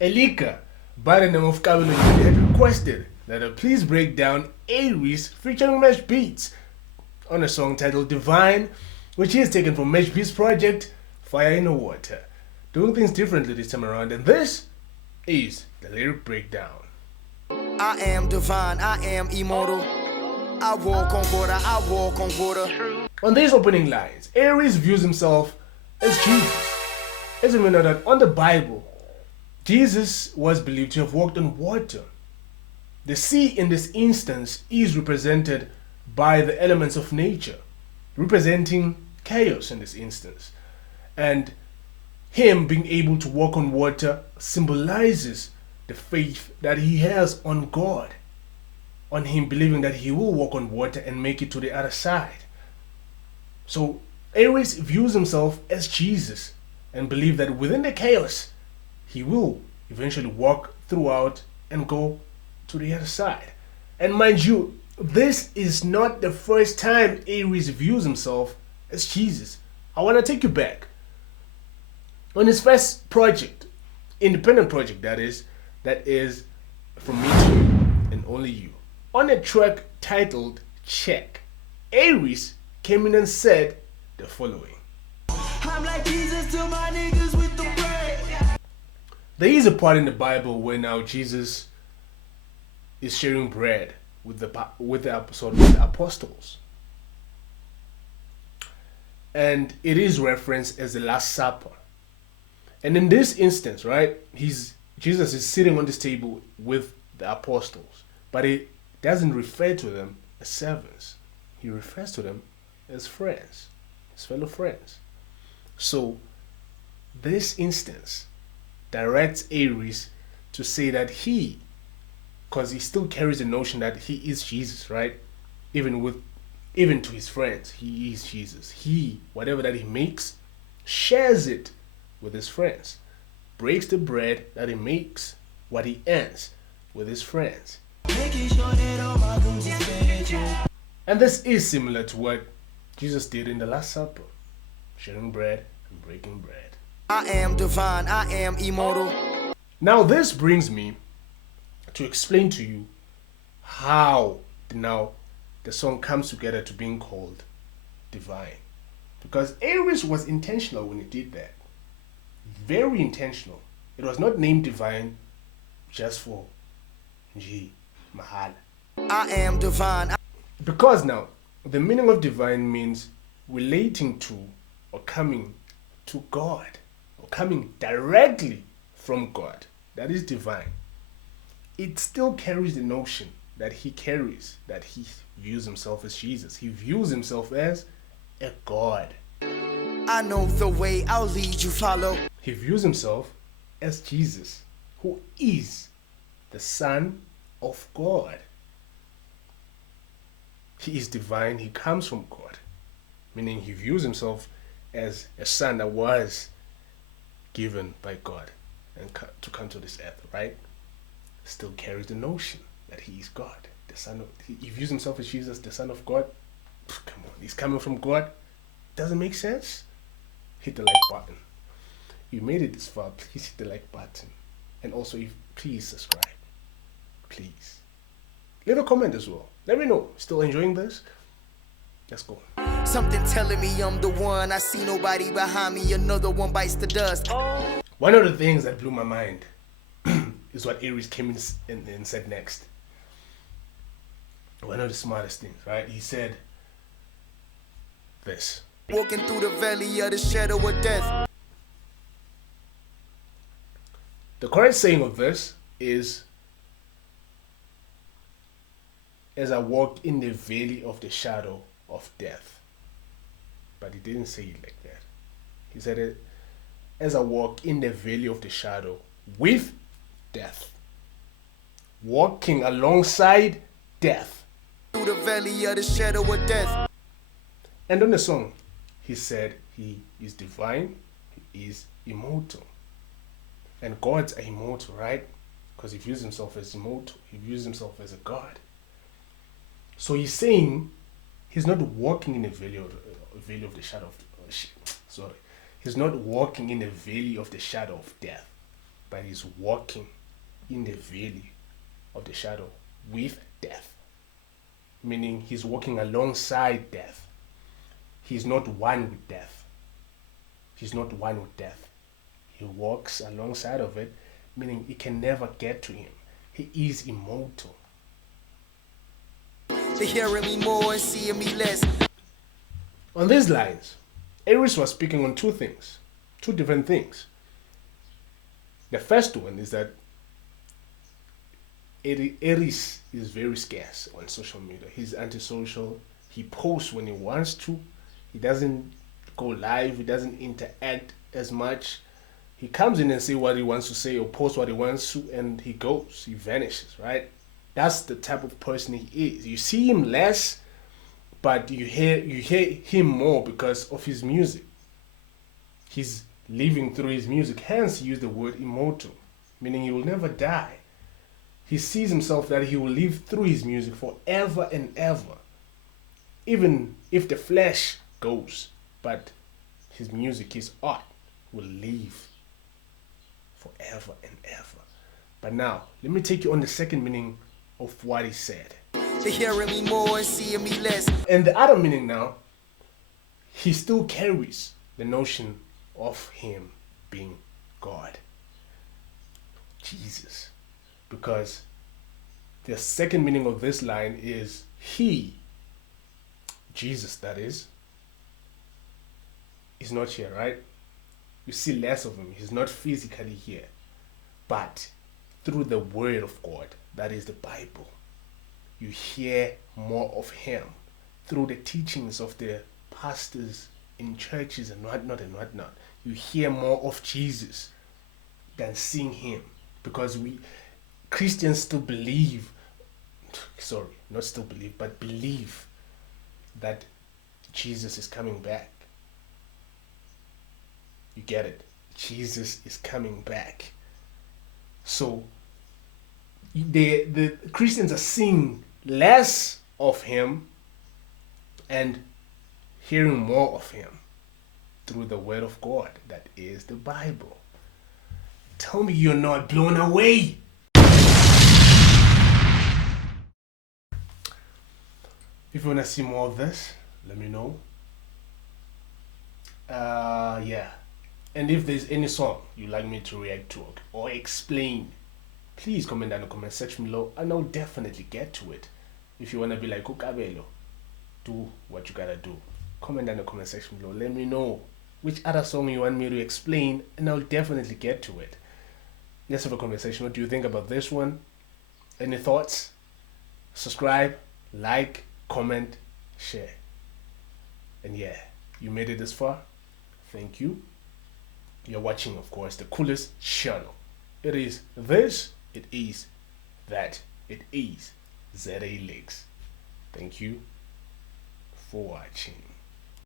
Elika, by the name of Kabilo, had requested that I please break down A-Reece featuring Mashbeatz on a song titled Devine, which is taken from Mashbeatz project Fire in the Water. Doing things differently this time around, and this is the lyric breakdown. I am divine, I am immortal. I walk on water, I walk on water. On these opening lines, A-Reece views himself as Jesus. As we know that on the Bible, Jesus was believed to have walked on water. The sea in this instance is represented by the elements of nature, representing chaos in this instance. And him being able to walk on water symbolizes the faith that he has on God, on him believing that he will walk on water and make it to the other side. So A-Reece views himself as Jesus and believes that within the chaos, he will eventually walk throughout and go to the other side. And mind you, this is not the first time A-Reece views himself as Jesus. I want to take you back. On his first project, independent project that is From Me to You and Only You, on a track titled Check, A-Reece came in and said the following. I'm like Jesus to my niggas with the bread. There is a part in the Bible where now Jesus is sharing bread with the apostles, and it is referenced as the Last Supper. And in this instance, right, Jesus is sitting on this table with the apostles, but it doesn't refer to them as servants. He refers to them as friends, his fellow friends. So this instance directs A-Reece to say that because he still carries the notion that he is Jesus, right? Even to his friends, he is Jesus. He, whatever that he makes, shares it with his friends, breaks the bread that he makes, what he earns, with his friends. And this is similar to what Jesus did in the Last Supper, sharing bread and breaking bread. I am divine, I am immortal. Now this brings me to explain to you how now the song comes together to being called Divine. Because A-Reece was intentional when he did that. Very intentional. It was not named Divine just for G Mahal. I am divine. Because now the meaning of divine means relating to or coming to God, or coming directly from God. That is divine. It still carries the notion that he carries, that he views himself as Jesus. He views himself as a God. I know the way, I'll lead you, follow. He views himself as Jesus, who is the Son of God. He is divine, he comes from God, meaning he views himself as a son that was given by God and to come to this earth, right? Still carries the notion that he is God, the Son of. He views himself as Jesus, the Son of God. Come on, he's coming from God. Doesn't make sense? Hit the like button. You made it this far, please hit the like button. And also, please subscribe. Please. Leave a comment as well. Let me know. Still enjoying this? Let's go. Something telling me I'm the one. I see nobody behind me. Another one bites the dust. One of the things that blew my mind is what A-Reece came in and said next. One of the smartest things, right? He said this. Walking through the valley of the shadow of death. The correct saying of this is, as I walk in the valley of the shadow of death. But he didn't say it like that. He said it, as I walk in the valley of the shadow with death. Walking alongside death. Through the valley of the shadow of death. And on the song, he said he is divine, he is immortal. And gods are immortal, right? Because he views himself as immortal. He views himself as a god. So he's saying he's not walking in a valley of the shadow of sorry. He's not walking in the valley of the shadow of death. but he's walking in the valley of the shadow with death. Meaning he's walking alongside death. He's not one with death. He's not one with death. He walks alongside of it, meaning it can never get to him. He is immortal. They hearing me more and seeing me less. On these lines, A-Reece was speaking on two different things. The first one is that A-Reece is very scarce on social media. He's antisocial. He posts when he wants to. He doesn't go live. He doesn't interact as much. He comes in and say what he wants to say or post what he wants to, and he goes. He vanishes, right? That's the type of person he is. You see him less, but you hear him more because of his music. He's living through his music. Hence, he used the word immortal, meaning he will never die. He sees himself that he will live through his music forever and ever. Even if the flesh goes, but his music, his art will live forever and ever. But now, let me take you on the second meaning of what he said. They hearing me more and seeing me less. And the other meaning now, he still carries the notion of him being God, Jesus. Because the second meaning of this line is he, Jesus that is not here, right? You see less of him. He's not physically here. But through the word of God, that is the Bible, you hear more of him. Through the teachings of the pastors in churches and whatnot, you hear more of Jesus than seeing him. Because we Christians still believe, believe that Jesus is coming back. You get it? Jesus is coming back. So the Christians are seeing less of him and hearing more of him through the word of God, that is the Bible. Tell me you're not blown away. If you want to see more of this, let me know. Yeah. And if there's any song you'd like me to react to or explain, please comment down in the comment section below and I'll definitely get to it. If you want to be like Ukabelo, do what you gotta do. Comment down in the comment section below. Let me know which other song you want me to explain and I'll definitely get to it. Let's have a conversation. What do you think about this one? Any thoughts? Subscribe, like, comment, share. And yeah, you made it this far. Thank you. You're watching, of course, the coolest channel. It is this, it is that, it is ZA Leaks. Thank you for watching.